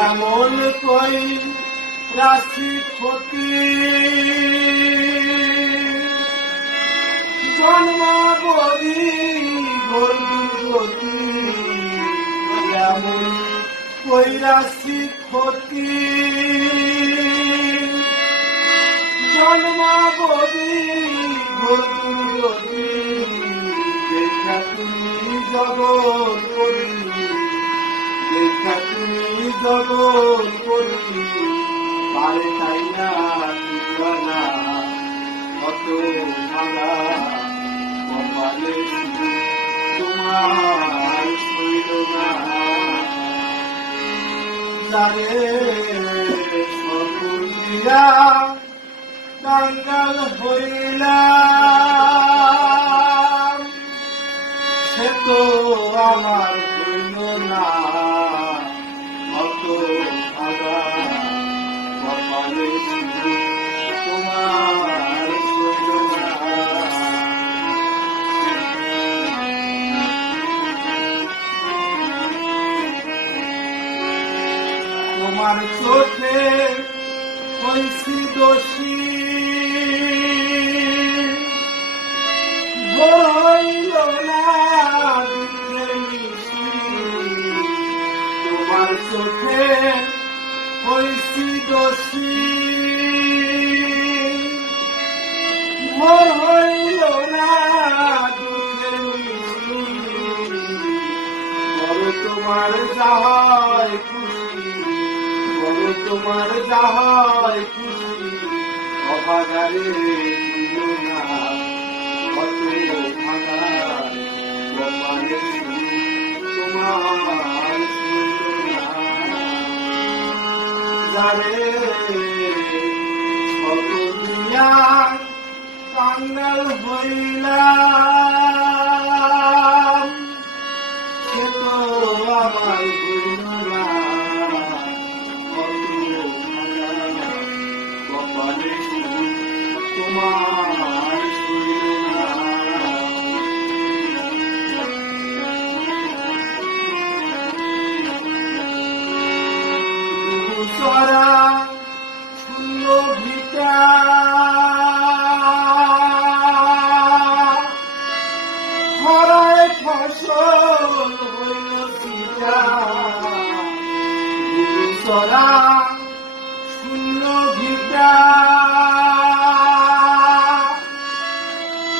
এমন কই রাশি ক্ষতি জন্মাবধি ঘোর দুর্গতি এমন কই রাশি ক্ষতি জন্মাবধি ঘোর দুর্গতি দেখা তুমি জগৎ করি দেখা তুমি জগৎ করি পারে তাই না ঠিকানা কত ভাঙা কপালে তোমার শৈল না যারে সকল দিয়া কাঙ্গাল হইলাম সে তো আমার হইল না অত ভাঙা কপালে তোমার শৈল না তোমার চোখে হইছি দোষী হইল না তোমার চোখে হইছি দোষী হইল না বড় তোমার যাহাই খুশি বড় তোমার যাহাই খুশি অভাগারে না কত ভাঙা কপালে তোমার যারে সকলিয়া কাঙ্গাল হইলাম সে তো আমার হইল না কপালে তোমার সরা শূন্য ভিটা খরায় ফসল হইল সিটা সরা শূন্য ভিটা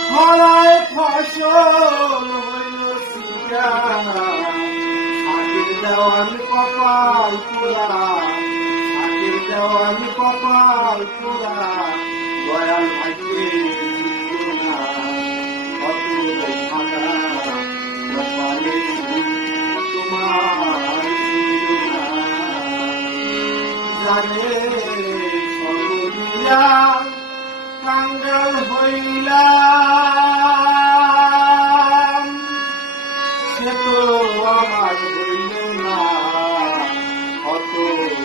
খরায় ফসল হইল সিটা দেওয়ান কপাল পুরা শাকের দেওয়ান কপাল পুরা দয়াল ভাগ্যে না কত ভাঙা কপালে তোমার জানে সকলিয়া কাঙ্গাল হইলাম সে তো আমার হইল না কত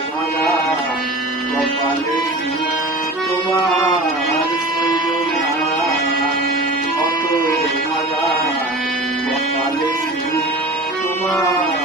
ভাঙা কপালে তোমার হইল না কত ভাঙা কপালে তোমার